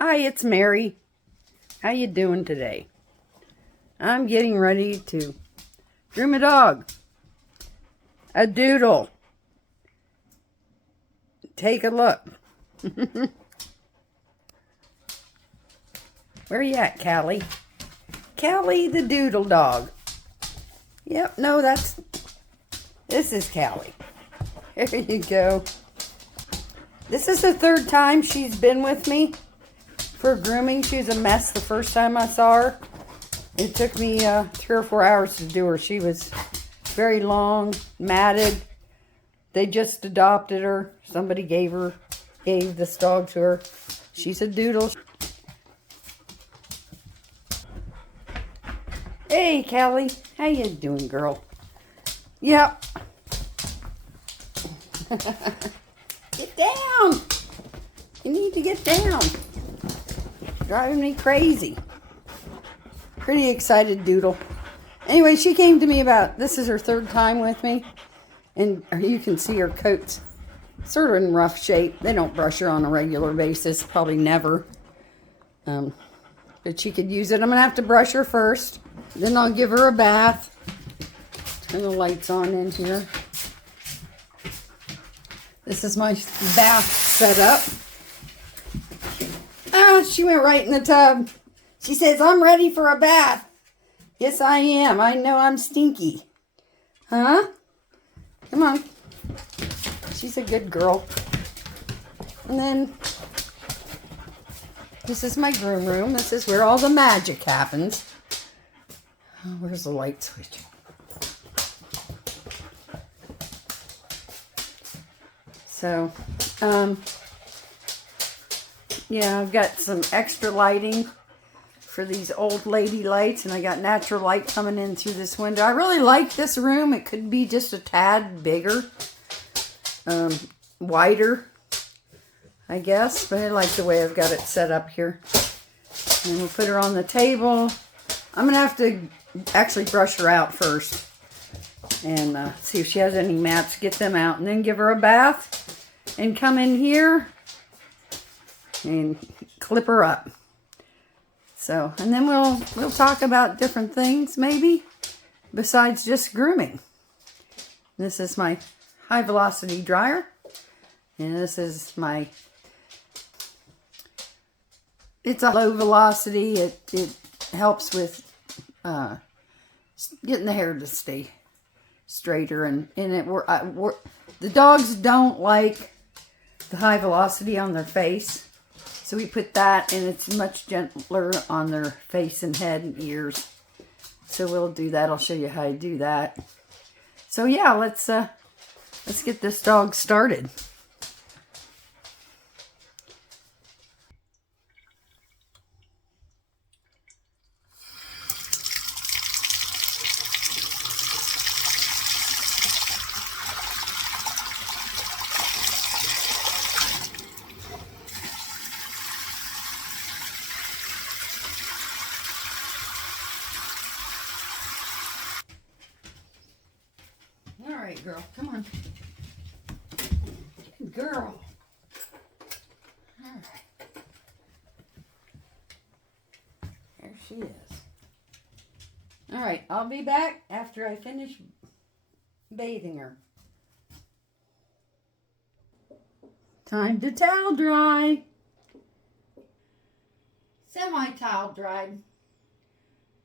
Hi, it's Mary. How you doing today? I'm getting ready to groom a dog. A Doodle. Take a look. Where you at, Callie? Callie the Doodle dog. Yep, no, this is Callie. There you go. This is the third time she's been with me for grooming. She was a mess the first time I saw her. It took me 3 or 4 hours to do her. She was very long, matted. They just adopted her. Somebody gave this dog to her. She's a Doodle. Hey, Callie. How you doing, girl? Yep. Get down. You need to get down. Driving me crazy. Pretty excited Doodle. Anyway, she came to me this is her third time with me. And you can see her coat's sort of in rough shape. They don't brush her on a regular basis. Probably never. But she could use it. I'm going to have to brush her first. Then I'll give her a bath. Turn the lights on in here. This is my bath setup. Ah, she went right in the tub. She says, I'm ready for a bath. Yes, I am. I know I'm stinky. Huh? Come on. She's a good girl. And then, this is my groom room. This is where all the magic happens. Oh, where's the light switch? So, yeah, I've got some extra lighting for these old lady lights, and I got natural light coming in through this window. I really like this room. It could be just a tad bigger, wider, I guess, but I like the way I've got it set up here. And we'll put her on the table. I'm going to have to actually brush her out first and see if she has any mats, get them out, and then give her a bath and come in here and clip her up. So, and then we'll talk about different things maybe besides just grooming. This is my high velocity dryer, and this is it's a low velocity. It helps with getting the hair to stay straighter, and the dogs don't like the high velocity on their face. So we put that, and it's much gentler on their face and head and ears. So we'll do that. I'll show you how to do that. So yeah, let's get this dog started. All right, girl, come on. Good girl. All right. There she is. All right, I'll be back after I finish bathing her. Time to towel dry. Semi-towel dried.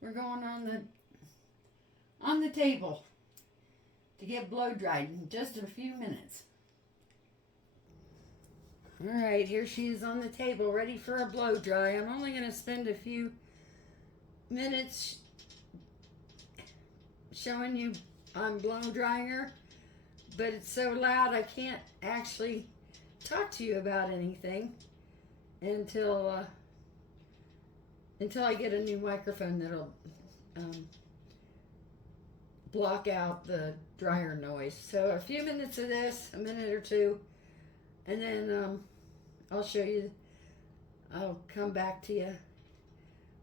We're going on the table to get blow dried in just a few minutes. All right, here she is on the table, ready for a blow dry. I'm only going to spend a few minutes showing you I'm blow drying her, but it's so loud I can't actually talk to you about anything until I get a new microphone that'll block out the dryer noise. So a few minutes of this, a minute or two, and then I'll show you. I'll come back to you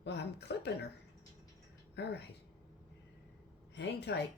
while I'm clipping her. All right, hang tight.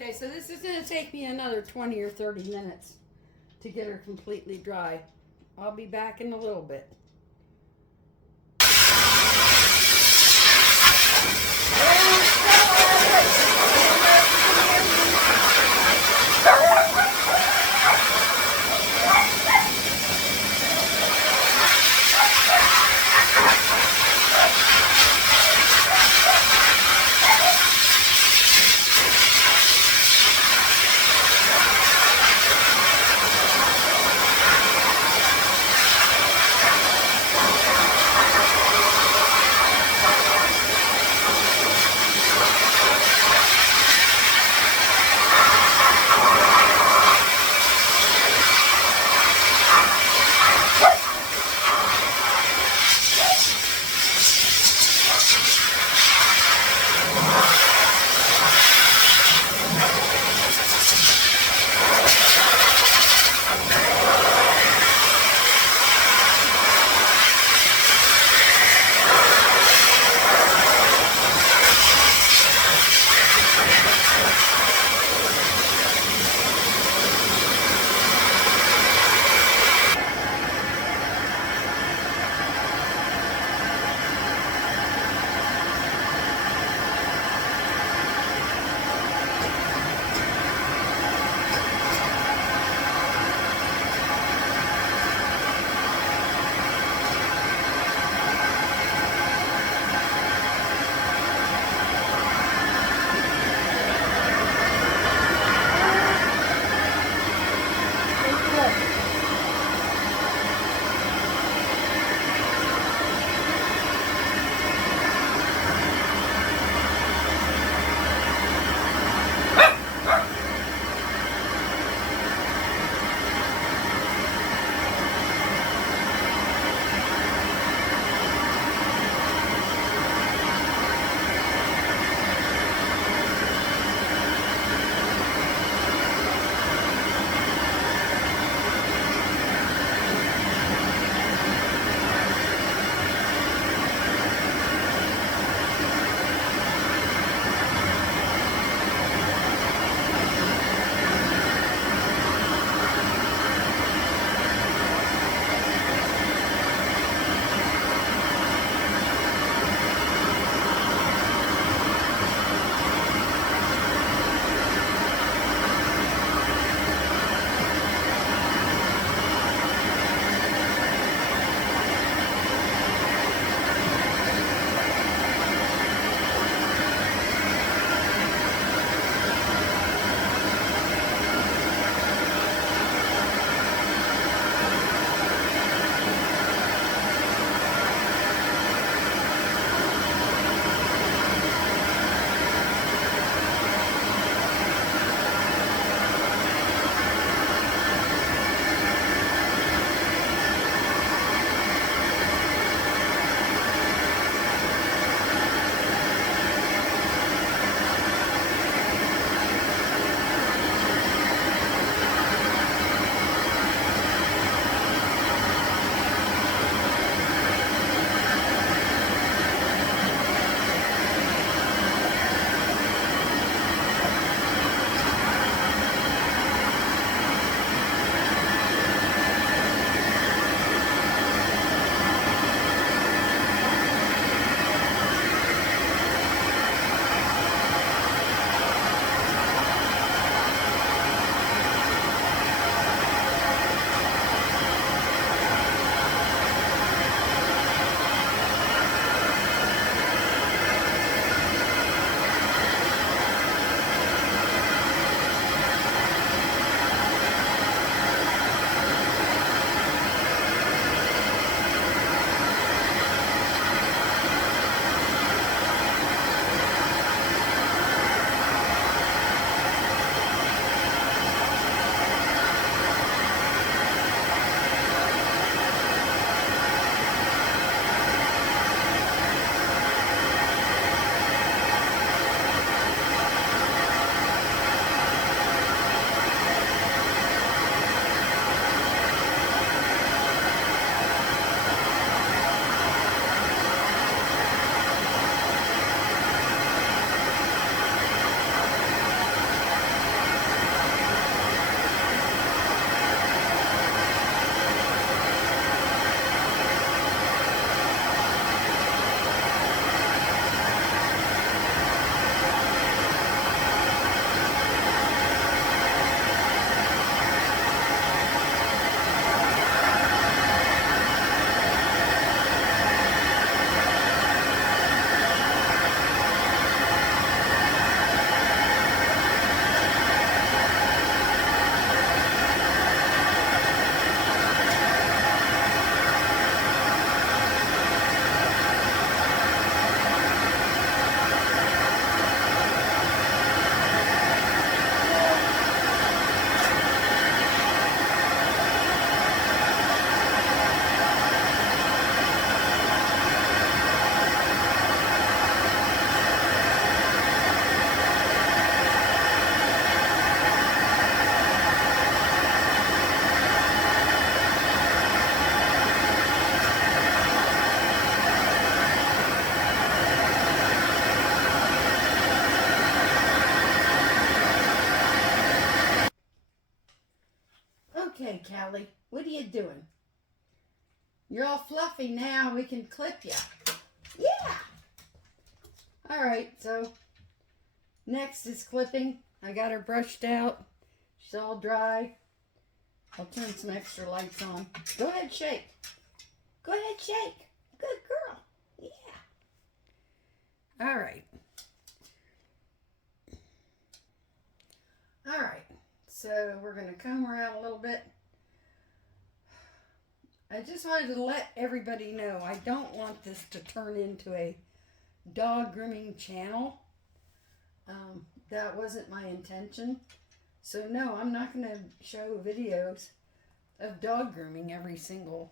Okay, so this is going to take me another 20 or 30 minutes to get her completely dry. I'll be back in a little bit. Okay, Callie, what are you doing? You're all fluffy now. We can clip you. Yeah. All right, so next is clipping. I got her brushed out. She's all dry. I'll turn some extra lights on. Go ahead, shake. Go ahead, shake. Good girl. Yeah. All right. All right. So we're going to comb her out a little bit. I just wanted to let everybody know I don't want this to turn into a dog grooming channel. That wasn't my intention. So no, I'm not going to show videos of dog grooming every single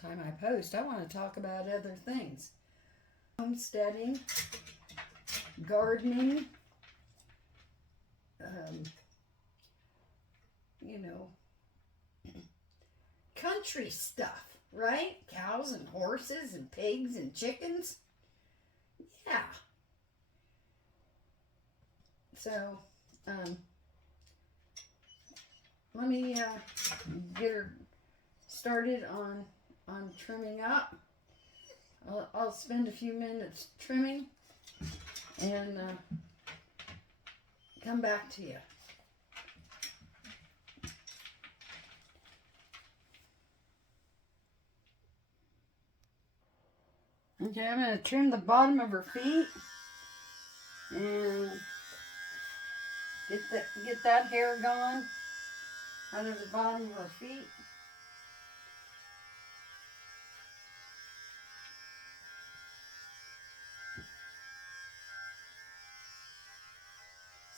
time I post. I want to talk about other things. Homesteading, gardening, country stuff, right? Cows and horses and pigs and chickens. Yeah. So, let me get her started on trimming up. I'll spend a few minutes trimming and come back to you. Okay, I'm going to trim the bottom of her feet and get that hair gone out of the bottom of her feet.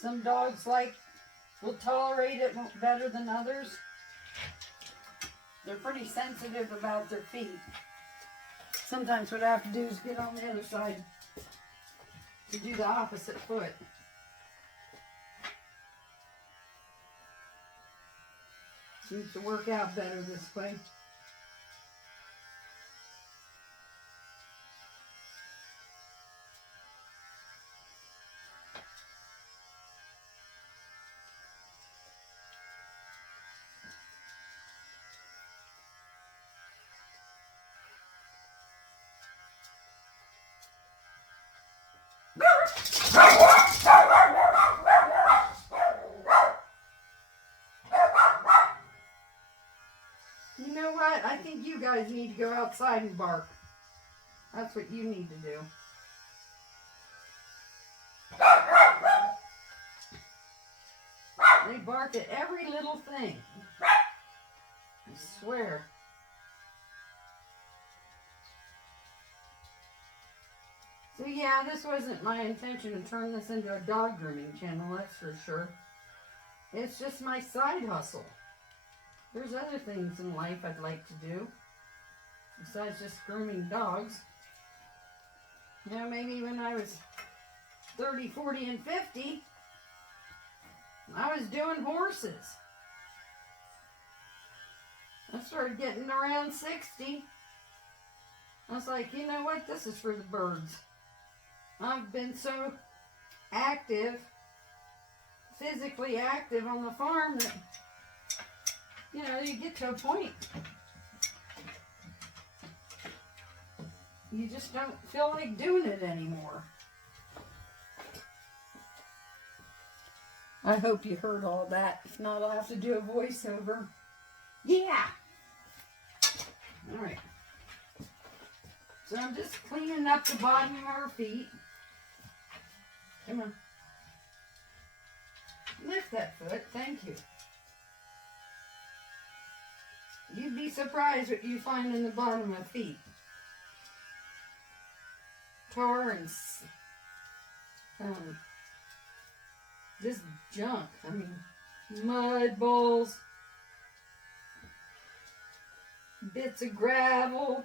Some dogs will tolerate it better than others. They're pretty sensitive about their feet. Sometimes what I have to do is get on the other side to do the opposite foot. Seems to work out better this way. You know what? I think you guys need to go outside and bark. That's what you need to do. They bark at every little thing. I swear. So yeah, this wasn't my intention to turn this into a dog grooming channel, that's for sure. It's just my side hustle. There's other things in life I'd like to do besides just grooming dogs. You know, maybe when I was 30, 40, and 50, I was doing horses. I started getting around 60. I was like, you know what? This is for the birds. I've been so active, physically active on the farm that, you know, you get to a point. You just don't feel like doing it anymore. I hope you heard all that. If not, I'll have to do a voiceover. Yeah! Alright. So I'm just cleaning up the bottom of her feet. Come on. Lift that foot. Thank you. You'd be surprised what you find in the bottom of feet. Tar and just junk. I mean, mud balls, bits of gravel.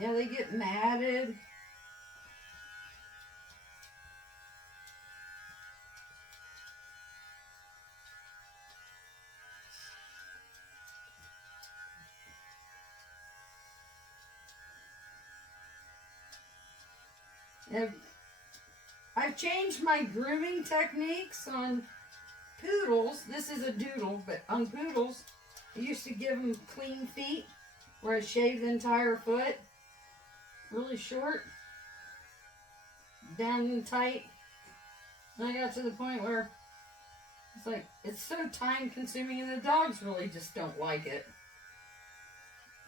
Yeah, they get matted. I've changed my grooming techniques on poodles. This is a doodle, but on poodles, I used to give them clean feet where I shaved the entire foot, really short, down and tight. And I got to the point where it's like, it's so time consuming, and the dogs really just don't like it.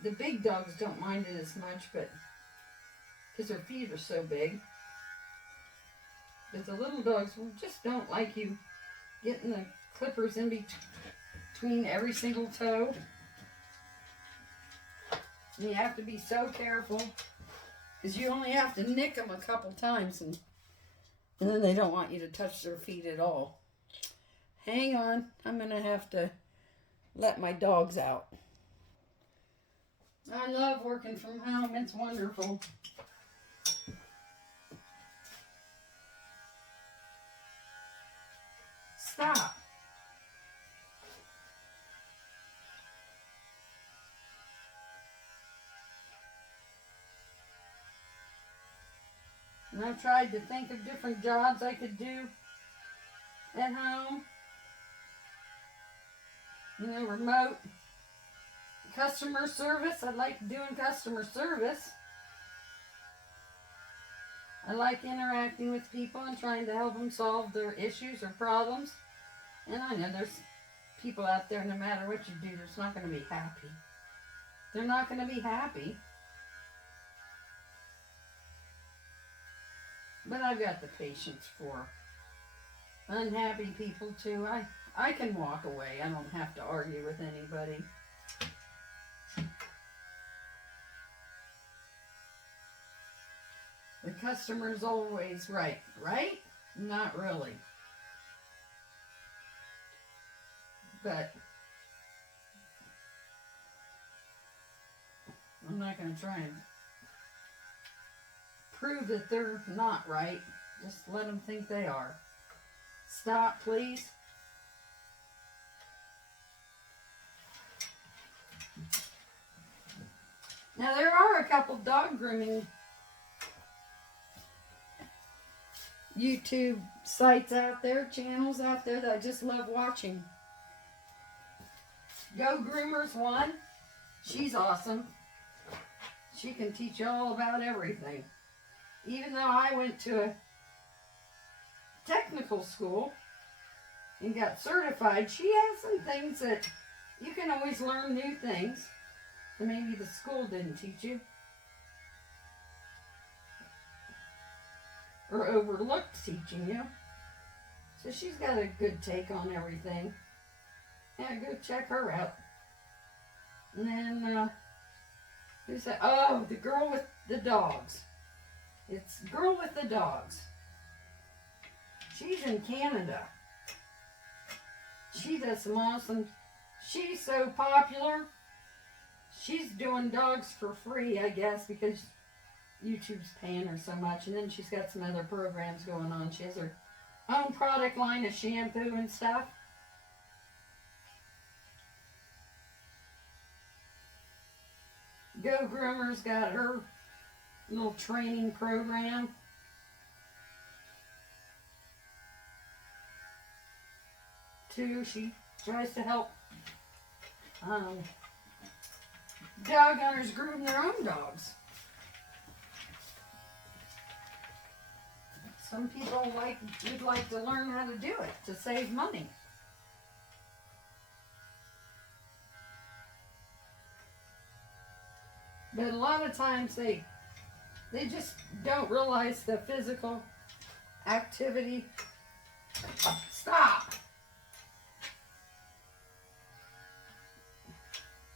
The big dogs don't mind it as much, but because their feet are so big. But the little dogs just don't like you getting the clippers in between every single toe. And you have to be so careful because you only have to nick them a couple times, and then they don't want you to touch their feet at all. Hang on, I'm going to have to let my dogs out. I love working from home. It's wonderful. Stop. And I've tried to think of different jobs I could do at home. You know, remote customer service. I like doing customer service. I like interacting with people and trying to help them solve their issues or problems. And I know there's people out there, no matter what you do, there's not going to be happy. They're not going to be happy. But I've got the patience for unhappy people too. I can walk away. I don't have to argue with anybody. The customer's always right, right? Not really. But I'm not going to try and prove that they're not right. Just let them think they are. Stop, please. Now, there are a couple dog grooming YouTube sites out there, channels out there that I just love watching. Go Groomer's one. She's awesome. She can teach you all about everything. Even though I went to a technical school and got certified, she has some things that you can always learn new things that maybe the school didn't teach you. Or overlooked teaching you. So she's got a good take on everything. Yeah, go check her out. And then, who's that? Oh, the girl with the dogs. It's Girl with the Dogs. She's in Canada. She does some awesome. She's so popular. She's doing dogs for free, I guess, because YouTube's paying her so much. And then she's got some other programs going on. She has her own product line of shampoo and stuff. Go Groomer's got her little training program. Too, she tries to help dog owners groom their own dogs. Some people would like to learn how to do it to save money. But a lot of times they just don't realize the physical activity. Stop!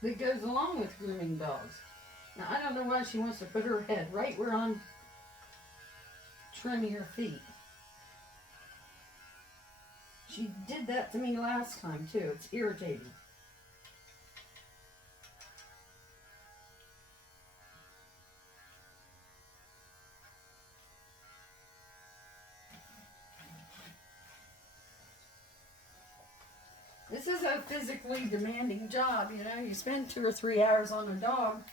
That goes along with grooming dogs. Now, I don't know why she wants to put her head right where I'm trimming her feet. She did that to me last time, too. It's irritating. This is a physically demanding job, you know. You spend 2 or 3 hours on a dog.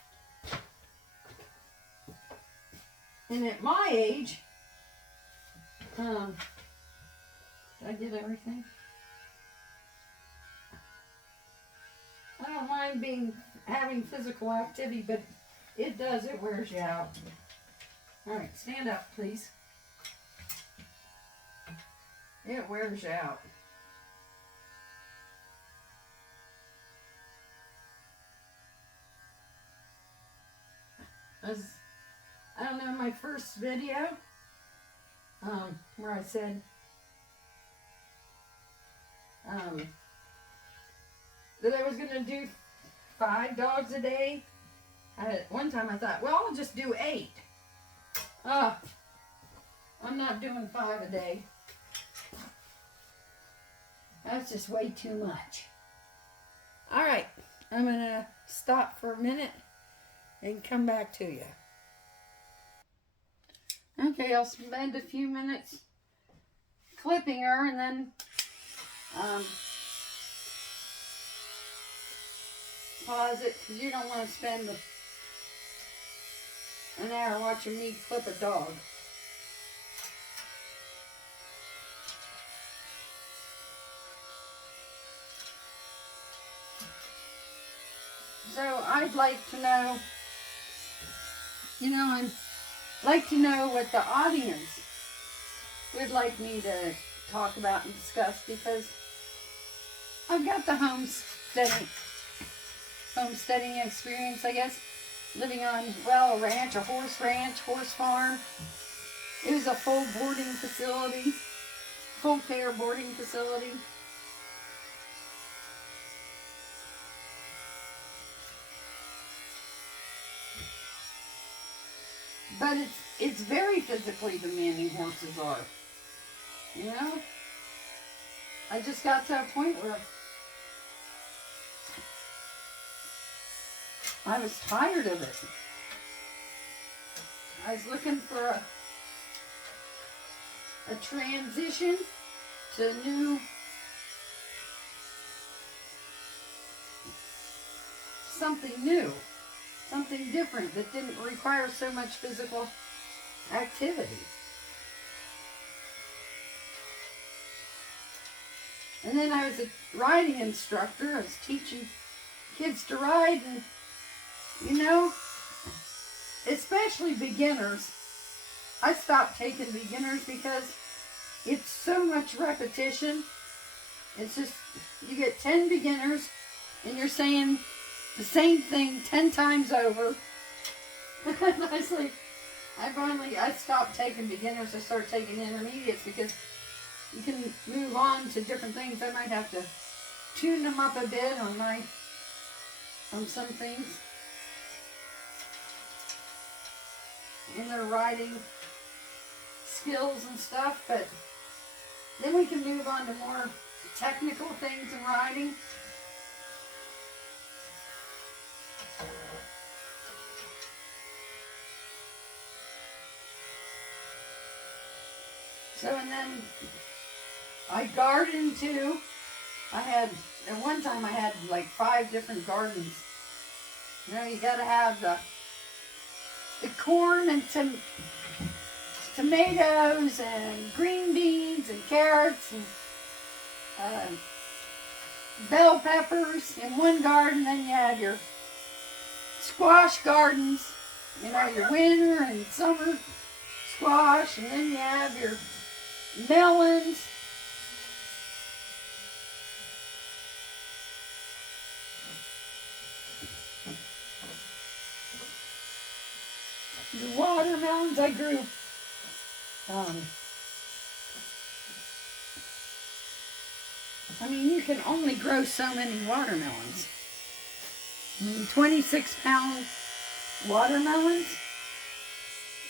And at my age, Did I get everything? I don't mind having physical activity, but it wears you out. All right, stand up, please. It wears you out. I don't know, my first video, where I said, that I was going to do 5 dogs a day. One time I thought, well, I'll just do 8. I'm not doing 5 a day. That's just way too much. All right, I'm going to stop for a minute and come back to you. Okay, I'll spend a few minutes clipping her and then pause it, because you don't want to spend an hour watching me clip a dog. So I'd like to know, I'd like to know what the audience would like me to talk about and discuss, because I've got the homesteading experience, I guess, living on, well, a ranch, horse farm. It was a full care boarding facility. But it's very physically demanding, horses are. I just got to a point where I was tired of it. I was looking for a transition to something new, something different that didn't require so much physical activity. And then I was a riding instructor. I was teaching kids to ride, and especially beginners. I stopped taking beginners because it's so much repetition. It's just, you get 10 beginners and you're saying the same thing 10 times over. And I stopped taking beginners. I started taking intermediates, because you can move on to different things. I might have to tune them up a bit on some things in their riding skills and stuff, but then we can move on to more technical things in riding. So, and then I gardened too. At one time I had like 5 different gardens. You gotta have the corn and tomatoes and green beans and carrots and bell peppers in one garden. Then you have your squash gardens, your winter and summer squash, and then you have your melons. The watermelons I grew. You can only grow so many watermelons. 26-pound watermelons,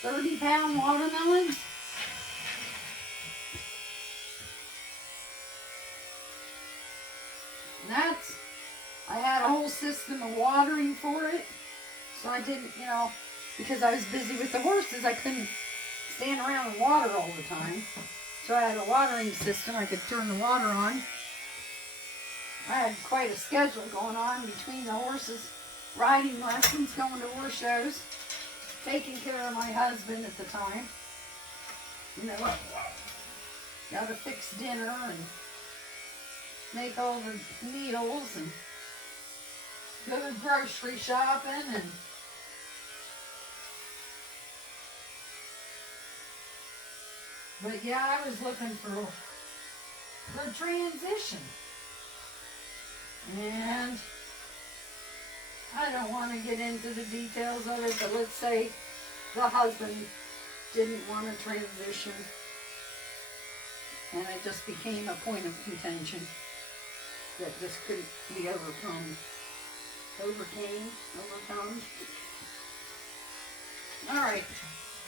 30-pound watermelons. I had a whole system of watering for it. So I didn't, because I was busy with the horses, I couldn't stand around and water all the time. So I had a watering system. I could turn the water on. I had quite a schedule going on between the horses, riding lessons, going to horse shows, taking care of my husband at the time. Gotta fix dinner and make all the meals and go grocery shopping and but yeah, I was looking for transition. And I don't want to get into the details of it, but let's say the husband didn't want to transition. And it just became a point of contention that just couldn't be overcome. Overcome. Alright,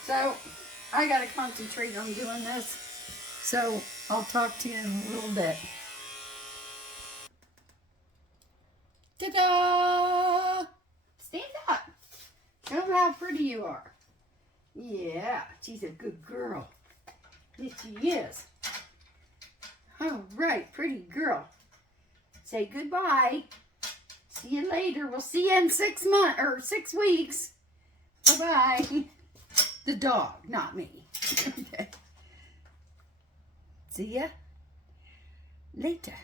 so I gotta concentrate on doing this. So I'll talk to you in a little bit. Ta-da! Stand up. Show them how pretty you are. Yeah, she's a good girl. Yes, she is. All right, pretty girl. Say goodbye. See you later. We'll see you in 6 months or 6 weeks. Bye-bye. The dog, not me. Okay. See ya later.